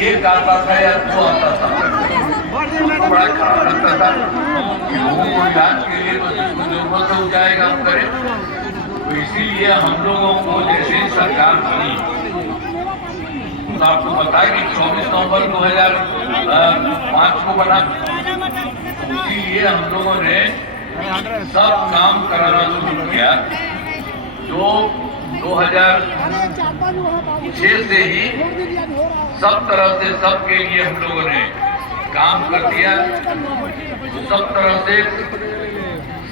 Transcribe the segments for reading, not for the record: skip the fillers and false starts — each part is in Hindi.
एक आता था या दो आता था, तो बड़ा खराब लगता था। लोगों को इलाज के लिए तो जिसको जरूरत हो जाएगा हम करें। तो इसीलिए हम लोगों को जैसे सरकार बनी तो आपको बताया कि 24 नवंबर 2005 को बना। इसीलिए हम लोगों ने सब काम कराना शुरू किया। जो 2006 से ही सब तरह से सबके लिए हम लोगों ने काम कर दिया। सब तरह से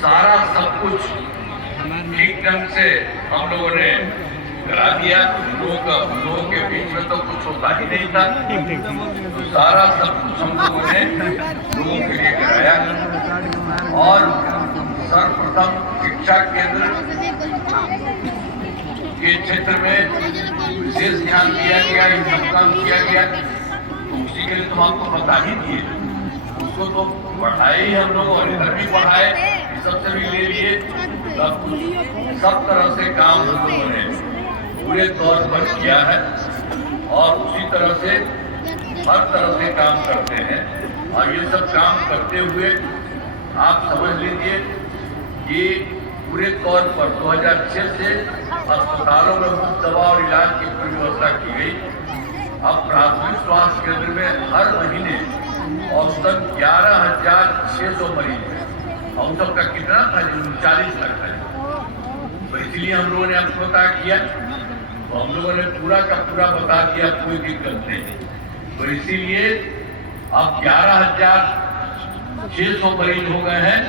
सारा सब कुछ ठीक ढंग से हम लोगों ने करा दिया। लोगों के बीच में तो कुछ होता ही नहीं था, तो सारा सब कुछ हम लोगों ने लोगों के लिए कराया। और सर्वप्रथम शिक्षा केंद्र के क्षेत्र में विशेष ध्यान दिया गया, इन सब काम किया गया। तो उसी के लिए तो आपको बता ही दिए, उसको तो पढ़ाए ही हम लोग, और इधर भी पढ़ाए, सबसे भी ले लिए। सब कुछ सब तरह से काम हम लोगों ने पूरे तौर पर किया है, और उसी तरह से हर तरह से काम करते हैं। और ये सब काम करते हुए आप समझ लीजिए कि पूरे तौर पर 2006 से अस्पतालों में मुफ्त दवा और इलाज की पूरी व्यवस्था की गई। अब प्राथमिक स्वास्थ्य केंद्र में हर महीने औसतन 11,600 मरीज है, और उन सबका कितना था? 39 लाख है। तो इसलिए हम लोगों ने आपको बता किया, तो हम लोगों ने पूरा का पूरा बता दिया, कोई दिक्कत नहीं। तो इसीलिए अब 11,600 मरीज हो गए हैं,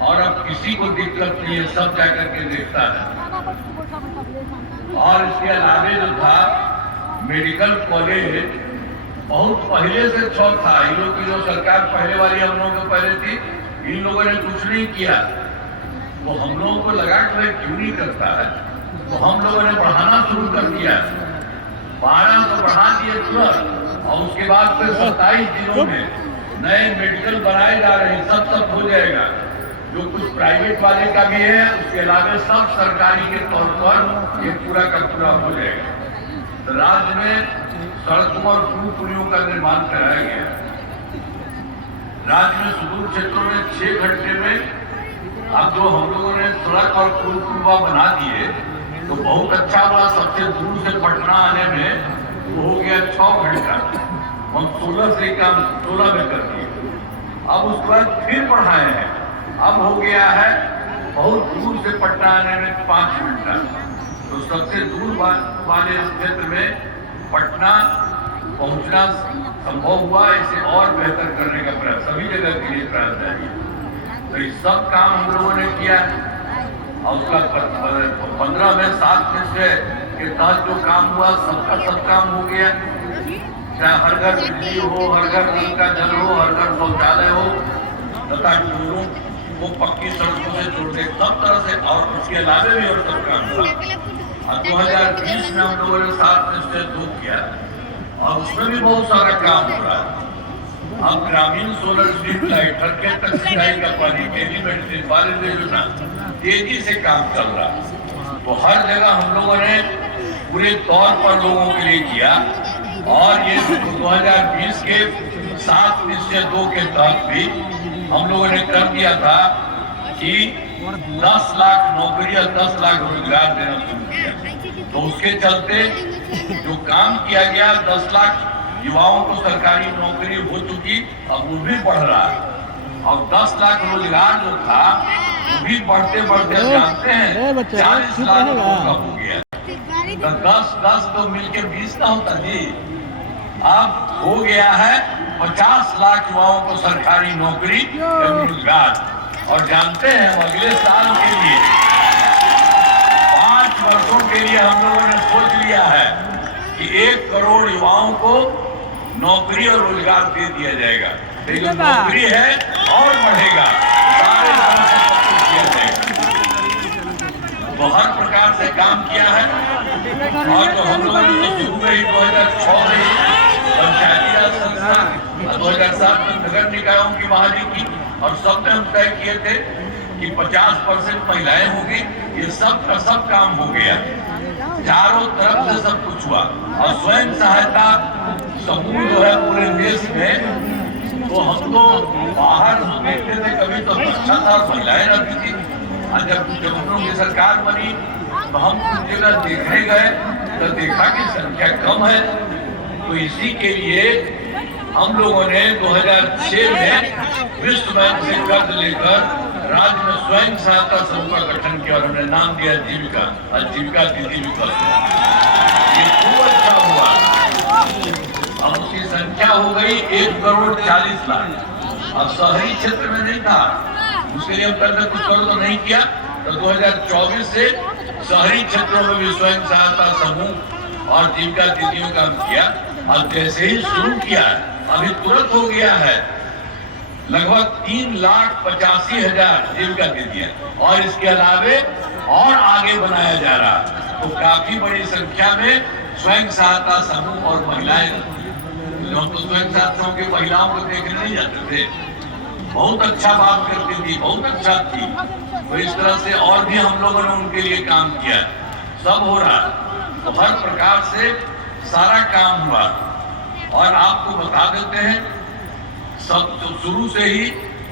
और अब किसी को दिक्कत नहीं है, सब जाकर के देखता है। और इसके अलावे जो था मेडिकल कॉलेज बहुत पहले से छल था। इन लोग की जो सरकार पहले वाली हम लोगों को पहले थी, इन लोगों ने कुछ नहीं किया। तो हम लोगों को लगा कि क्यों नहीं करता है, तो हम लोगों ने बढ़ाना शुरू कर दिया। 12 तो बढ़ा दिए तुरंत, और उसके बाद फिर 27 दिनों में नए मेडिकल बनाए जा रहे हैं। सब हो जाएगा। जो कुछ प्राइवेट वाले का भी है, उसके अलावा सब सरकारी के तौर पर ये पूरा का पूरा हो जाएगा। तो राज्य में सड़कों और पुलियों का निर्माण कराया गया। राज्य में सुदूर क्षेत्रों में 6 घंटे में अब जो हम लोगों ने सड़क और पुल बना दिए, तो बहुत अच्छा हुआ। सबसे दूर से पटना आने में तो हो गया 6 घंटा, हम 16 से काम 16 में कर दिए। अब उसके बाद फिर बढ़ाए हैं, अब हो गया है बहुत दूर से पटना आने में 5 घंटा। तो सबसे दूर वाले क्षेत्र में पटना पहुंचना संभव हुआ। इसे और बेहतर करने का प्रयास सभी जगह के लिए प्रयास जारी है। तो ये सब काम हम लोगों ने किया, और उसका 15 में 7 निश्चय के तहत जो काम हुआ, सबका सब काम हो गया। चाहे हर घर बिजली हो, हर घर नल का जल हो, हर घर शौचालय हो, तथा टूलों को पक्की सड़कों से जोड़ने, सब तरह से। और उसके अलावे भी और सब काम हुआ। और 2020 में हम लोगों ने 7 निश्चय 2 किया, और उसमें भी बहुत सारा काम हो रहा है। अब ग्रामीण सोलर स्ट्रीट लाइट, हर खेत तक सिंचाई का पानी, टेलीमेडिसिन, बालिंद योजना तेजी से काम चल रहा है। तो हर जगह हम लोगों ने पूरे तौर पर लोगों के लिए किया। और ये 2020 के 7 निश्चय 2 के तहत भी हम लोगों ने कर दिया था कि 10 लाख नौकरी और 10 लाख रोजगार देना शुरू किया। तो उसके चलते जो काम किया गया, 10 लाख युवाओं को सरकारी नौकरी हो चुकी, अब वो भी बढ़ रहा है। और 10 लाख रोजगार जो था वो भी बढ़ते बढ़ते जानते हैं 40 लाख लोगों का हो गया। तो 10 तो मिलकर 20 ना होता जी। अब हो गया है 50 लाख युवाओं को सरकारी नौकरी एवं रोजगार। और जानते हैं अगले साल के लिए 5 वर्षों के लिए हम लोगों ने सोच लिया है कि 1 करोड़ युवाओं को नौकरी और रोजगार दे दिया जाएगा। लेकिन नौकरी है और बढ़ेगा, सारे किया जाएगा। तो हर प्रकार से काम किया है। और तो हम लोगों ने शुरू में ही 2006 में पंचायती राज संस्था, 2007 में नगर निकायों की बहाली की, और सब में हम तय किए थे कि 50% महिलाएं होगी। ये सब का सब काम हो गया, चारों तरफ से सब कुछ हुआ। और स्वयं सहायता समूह जो है पूरे देश में, तो हम तो बाहर देखते थे कभी तो अच्छा था, महिलाएं रहती थी। और जब हम लोग की सरकार बनी तो हम कुछ जगह देखने गए तो देखा कि संख्या कम है। तो इसी के लिए हम लोगों ने 2006 में विश्व बैंक से कर्ज लेकर राज्य में स्वयं सहायता समूह का गठन किया और हमने नाम दिया जीविका, आजीविका दीदी विकल्प। ये खूब अच्छा हुआ। अब उसकी संख्या हो गई 1,40,00,000। अब शहरी क्षेत्र में नहीं था, उसके लिए हम कर्ज कुछ करो तो नहीं किया। तो 2024 से शहरी क्षेत्रों में भी स्वयं सहायता समूह और जीविका दीदियों का किया। और जैसे ही शुरू किया अभी तुरंत हो गया है लगभग 3,85,000 जीविका दीदियां, और इसके अलावे और आगे बनाया जा रहा। तो काफी बड़ी संख्या में स्वयं सहायता समूह और महिलाएं, हम तो स्वयं सहायता समूह की महिलाओं को देखने नहीं जाते थे, बहुत अच्छा बात करती थी, बहुत अच्छा थी। तो इस तरह से और भी हम लोगों ने उनके लिए काम किया, सब हो रहा। तो हर प्रकार से सारा काम हुआ। और आपको बता देते हैं सब तो शुरू से ही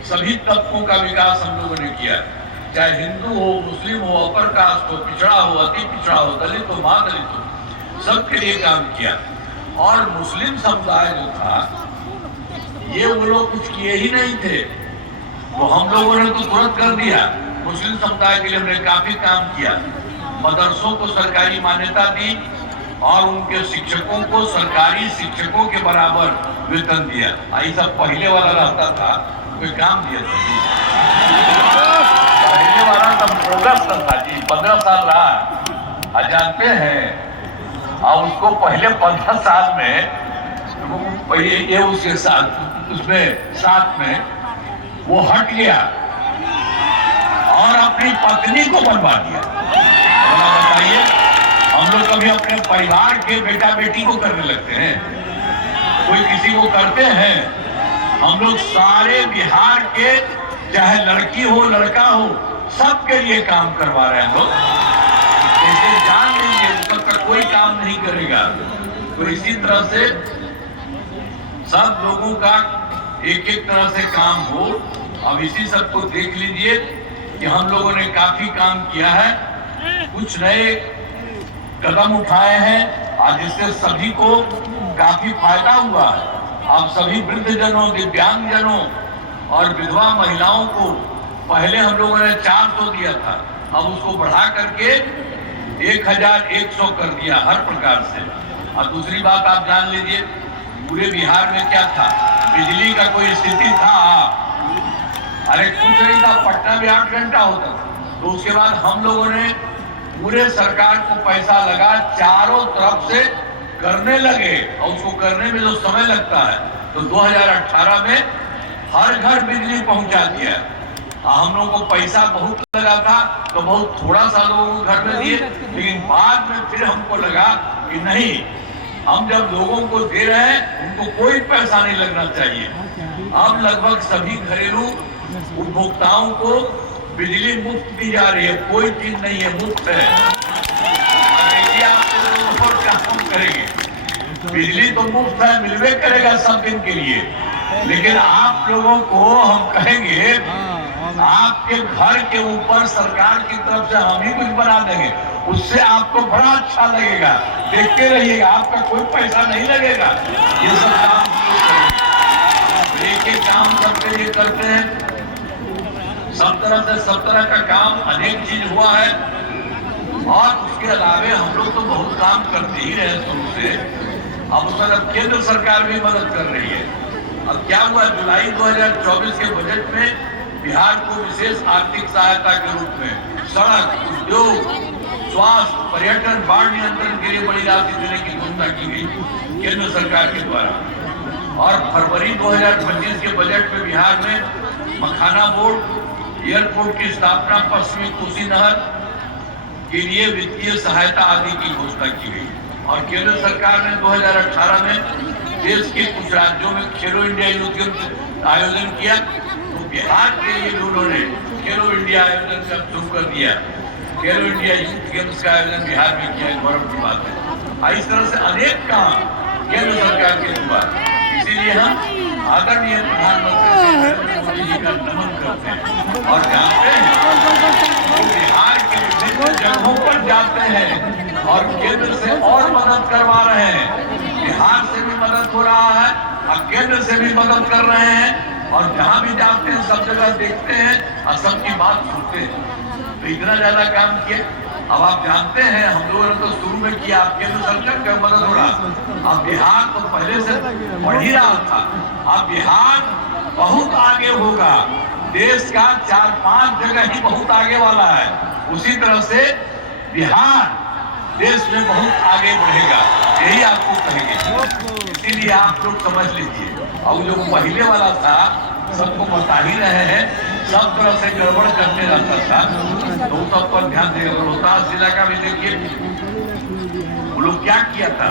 सभी तबकों का विकास हम लोगों ने किया, चाहे हिंदू हो, मुस्लिम हो, अपर कास्ट हो, पिछड़ा हो, अति पिछड़ा हो, दलित हो, महादलित हो, सबके लिए काम किया। और मुस्लिम समुदाय जो था ये वो लोग कुछ किए ही नहीं थे, तो हम लोगों ने तो तुरंत कर दिया। मुस्लिम समुदाय के लिए हमने काफी काम किया, मदरसों को सरकारी मान्यता दी और उनके शिक्षकों को सरकारी शिक्षकों के बराबर वेतन दिया। ऐसा पहले वाला रहता था, कोई काम दिया था, पहले वाला तब बोगस था जी, 15 साल रहा। जानते हैं और उसको पहले 15 साल में ये उसके साथ उसमें साथ में वो हट गया और अपनी पत्नी को बनवा दिया। बताइए, हम लोग कभी अपने परिवार के बेटा बेटी को करने लगते हैं? कोई किसी को करते हैं? हम लोग सारे बिहार के, चाहे लड़की हो लड़का हो, सबके लिए काम करवा रहे हैं हम लोग। इसे जान लीजिए, उसका कोई काम नहीं करेगा। तो इसी तरह से सब लोगों का एक एक तरह से काम हो। अब इसी सबको देख लीजिए कि हम लोगों ने काफी काम किया है, कुछ नए कदम उठाए हैं और जिससे सभी को काफी फायदा हुआ है। अब सभी वृद्धजनों, दिव्यांगजनों और विधवा महिलाओं को पहले हम लोगों ने 400 दिया था, अब उसको बढ़ा करके 1,100 कर दिया हर प्रकार से। और दूसरी बात आप जान लीजिए, पूरे बिहार में क्या था, बिजली का कोई स्थिति था? अरे कुछ नहीं था, पटना में 8 घंटा होता था। तो उसके बाद हम लोगों ने पूरे सरकार को पैसा लगा, चारों तरफ से करने लगे, और उसको करने में जो समय लगता है, तो 2018 में हर घर बिजली पहुंचा दिया। हम लोगों को पैसा बहुत लगा था, तो बहुत थोड़ा सा लोगों को घर में दिए, लेकिन बाद में फिर हमको लगा कि नहीं, हम जब लोगों को दे रहे हैं उनको कोई पैसा नहीं लगना चाहिए। अब लगभग सभी घरेलू उपभोक्ताओं को बिजली मुफ्त दी जा रही है, कोई चीज नहीं है, मुफ्त है। देखिए आप और काम करेंगे, बिजली तो मुफ्त है, मिलवे करेगा सब दिन के लिए, लेकिन आप लोगों को हम कहेंगे आपके घर के ऊपर सरकार की तरफ से हम ही कुछ बना देंगे, उससे आपको बड़ा अच्छा लगेगा, देखते रहिएगा, आपका कोई पैसा नहीं लगेगा। ये सब काम एक काम सबके लिए करते हैं, सब तरह से सब तरह का काम, अनेक चीज हुआ है। और उसके अलावे हम लोग तो बहुत काम करते ही रहे शुरू से। अब उसमें केंद्र सरकार भी मदद कर रही है। अब क्या हुआ, जुलाई 2024 के बजट में बिहार को विशेष आर्थिक सहायता के रूप में सड़क, उद्योग, स्वास्थ्य, पर्यटन, बाढ़ नियंत्रण के लिए बड़ी राशि देने की घोषणा की गई केंद्र सरकार के द्वारा। और फरवरी 2025 के बजट में बिहार में मखाना बोर्ड, एयरपोर्ट की स्थापना, पश्चिमी कोसी नहर के लिए वित्तीय सहायता आदि की घोषणा की गई। और केंद्र सरकार ने 2018 में देश के कुछ राज्यों में खेलो इंडिया यूथ गेम्स आयोजन किया, तो बिहार के लिए उन्होंने खेलो इंडिया आयोजन का शुरू कर दिया। खेलो इंडिया यूथ गेम्स का आयोजन बिहार में किया, गौरव की बात है। इस तरह से अनेक काम केंद्र सरकार के द्वारा। इसीलिए हम आदरणीय प्रधानमंत्री नरेंद्र मोदी जी का नमन करते हैं और जानते हैं बिहार के विभिन्न जगहों पर जाते हैं और केंद्र से और मदद करवा रहे हैं। बिहार से भी मदद हो रहा है और केंद्र से भी मदद कर रहे हैं और जहां भी जाते हैं सब जगह देखते हैं और सबकी बात सुनते हैं। तो इतना ज्यादा काम किया। अब आप जानते हैं हम लोगों ने तो शुरू में किया, आप केंद्र सरकार का मदद हो रहा। अब बिहार तो पहले से बढ़ ही रहा था, अब बिहार बहुत आगे होगा। देश का 4-5 जगह ही बहुत आगे वाला है, उसी तरह से बिहार देश में बहुत आगे बढ़ेगा, यही आपको कहेंगे। इसीलिए आप लोग समझ लीजिए। और जो पहले वाला था सबको बता ही रहे हैं, सब तरह से गड़बड़ करने रहता था, तो सब पर ध्यान देगा। रोहतास जिला का भी देखिए वो लोग क्या किया था।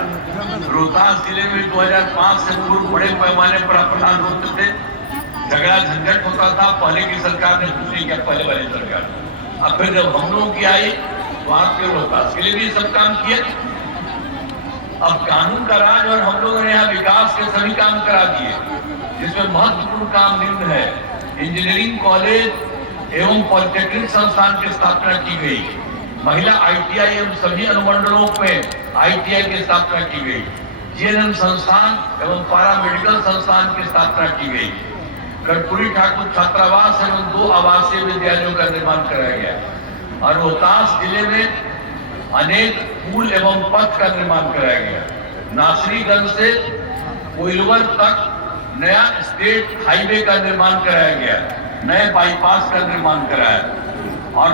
रोहतास जिले में 2005 से पूर्व बड़े पैमाने पर अपराध होते थे, झगड़ा झंझट होता था। पहले की सरकार ने कुछ नहीं किया, पहले वाली सरकार। अब फिर जब हम लोगों की आई तो आपके रोहतास के लिए भी सब काम किया। अब कानून का राज और हम लोगों ने यहाँ विकास के सभी काम करा दिए, जिसमें महत्वपूर्ण काम निम्न है। इंजीनियरिंग कॉलेज एवं पॉलिटेक्निक संस्थान की स्थापना की गई। महिला ITI एवं सभी अनुमंडलों में ITI की स्थापना की गई। GNM संस्थान एवं पारा मेडिकल संस्थान की स्थापना की गई। कर्पूरी ठाकुर छात्रावास एवं 2 आवासीय विद्यालयों का निर्माण कराया गया और रोहतास जिले में अनेक पुल एवं पथ का निर्माण कराया गया। नासरीगंज से कोइलवर तक नया स्टेट हाईवे का निर्माण कराया गया, नए बाईपास का निर्माण कराया और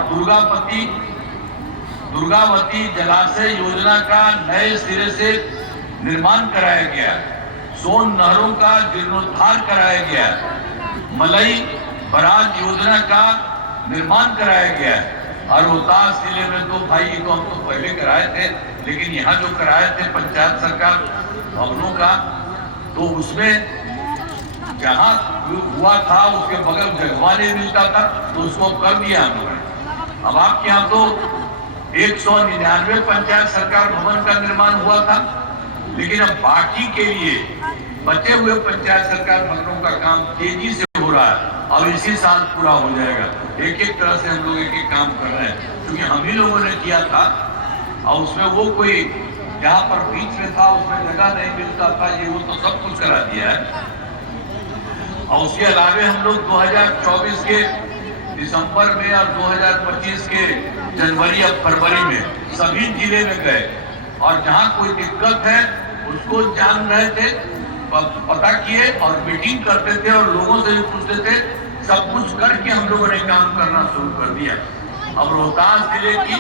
दुर्गावती जलाशय योजना का नए सिरे से निर्माण कराया गया। सोन नहरों का जीर्णोद्धार कराया गया। मलई बराज योजना का निर्माण कराया गया और रोहतास जिले में तो भाई ये तो हम तो पहले कराए थे, लेकिन यहाँ जो कराए थे पंचायत सरकार भवनों का, तो उसमें जहाँ हुआ था उसके बगल जगह नहीं मिलता था, तो उसको कर दिया हम लोगों ने। अब आपके यहाँ तो 199 पंचायत सरकार भवन का निर्माण हुआ था, लेकिन अब बाकी के लिए बचे हुए पंचायत सरकार भवनों का काम तेजी से हो रहा है और इसी साल पूरा हो जाएगा। एक एक तरह से हम लोग एक एक काम कर रहे हैं, क्योंकि हम ही लोगों ने किया था और उसमें वो कोई जहाँ पर बीच में था उसमें जगह नहीं मिलता था, ये वो तो सब कुछ करा दिया है। और उसके अलावे हम लोग 2024 के दिसंबर में और 2025 के जनवरी और फरवरी में सभी जिले में गए और जहाँ कोई दिक्कत है उसको जान रहे थे, पता किए और मीटिंग करते थे और लोगों से भी पूछते थे। सब कुछ करके हम लोगों ने काम करना शुरू कर दिया। अब रोहतास जिले की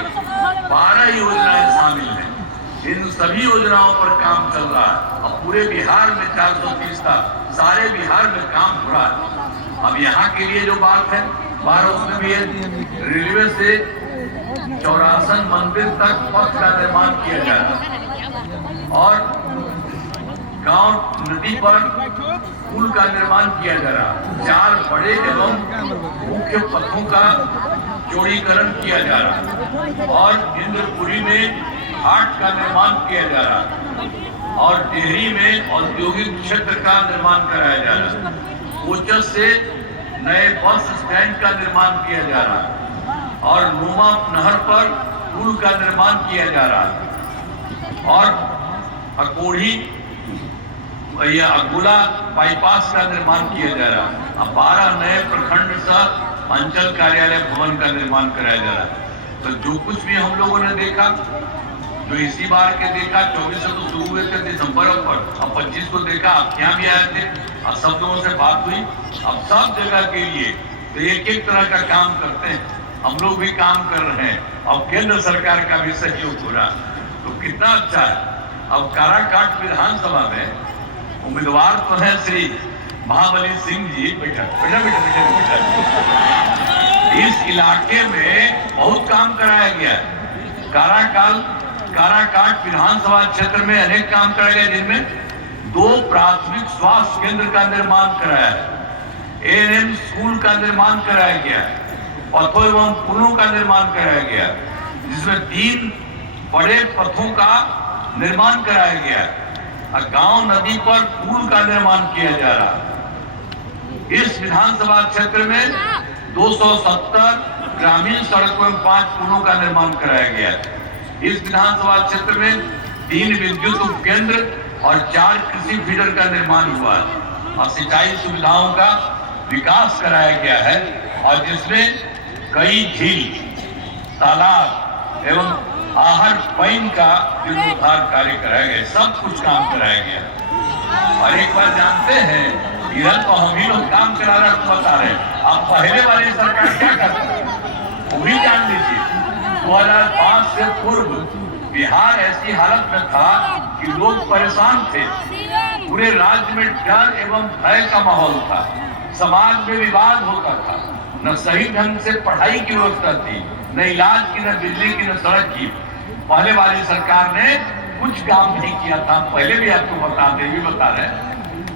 12 योजनाएं शामिल हैं, इन सभी योजनाओं पर काम चल रहा है। अब पूरे बिहार में 430 था, सारे बिहार में काम हो रहा है। अब यहाँ के लिए जो बात है बाहर उसमें भी है, रेलवे से चौरासन मंदिर तक पथ का निर्माण किया जा रहा है और गांव नदी पर पुल का निर्माण किया जा रहा है। 4 बड़े एवं मुख्य पथों का चौड़ीकरण किया जा रहा है और इंद्रपुरी में घाट का निर्माण किया जा रहा है और टिहरी में औद्योगिक क्षेत्र का निर्माण कराया जा रहा है। कोचस से नए बस स्टैंड का निर्माण किया जा रहा है और नूमा नहर पर पुल का निर्माण किया जा रहा है और अकोढ़ी या अगुला बाईपास का निर्माण किया जा रहा है। अब 12 नए प्रखंड सह अंचल कार्यालय भवन का निर्माण कराया जा रहा है। तो जो कुछ भी हम लोगों ने देखा, जो इसी बार के देखा, 24 से तो शुरू हुए थे दिसंबर पर, अब 25 को देखा, आप यहाँ भी आए थे और सब लोगों से बात हुई। अब सब जगह के लिए तो एक एक तरह का काम करते हैं, हम लोग भी काम कर रहे हैं और केंद्र सरकार का भी सहयोग हो रहा है, तो कितना अच्छा है। अब काराकाट विधानसभा में उम्मीदवार तो है श्री महाबली सिंह जी। बेटा बेटा बेटा बेटा बेटा इस इलाके में बहुत काम कराया गया है। काराकाट विधानसभा क्षेत्र में अनेक काम कराया गया, जिनमें 2 प्राथमिक स्वास्थ्य केंद्र का निर्माण कराया है, ANM स्कूल का निर्माण कराया गया, पथों एवं पुलों का निर्माण कराया गया, जिसमें 3 बड़े पथों का निर्माण कराया गया गांव नदी पर पुल का निर्माण किया जा रहा है। इस विधानसभा क्षेत्र में 270 ग्रामीण सड़कों में 5 पुलों का निर्माण कराया गया है। इस विधानसभा क्षेत्र में 3 विद्युत उपकेंद्र और 4 कृषि फीडर का निर्माण हुआ है और सिंचाई सुविधाओं का विकास कराया गया है और जिसमें कई झील, तालाब एवं आहर पैन का जीर्णोद्धार कार्य कराया गया। सब कुछ काम कराया गया। और एक बार जानते हैं, इधर तो हम ही लोग काम करा रहे हैं, बता रहे हैं। अब पहले वाली सरकार क्या करती है वो भी जान लीजिए। 2005 से पूर्व बिहार ऐसी हालत में था कि लोग परेशान थे। पूरे राज्य में डर एवं भय का माहौल था। समाज में विवाद होता था। न सही ढंग से पढ़ाई की व्यवस्था थी, न इलाज की, न बिजली की, न सड़क की। पहले वाली सरकार ने कुछ काम नहीं किया था। पहले भी आपको बता रहे हैं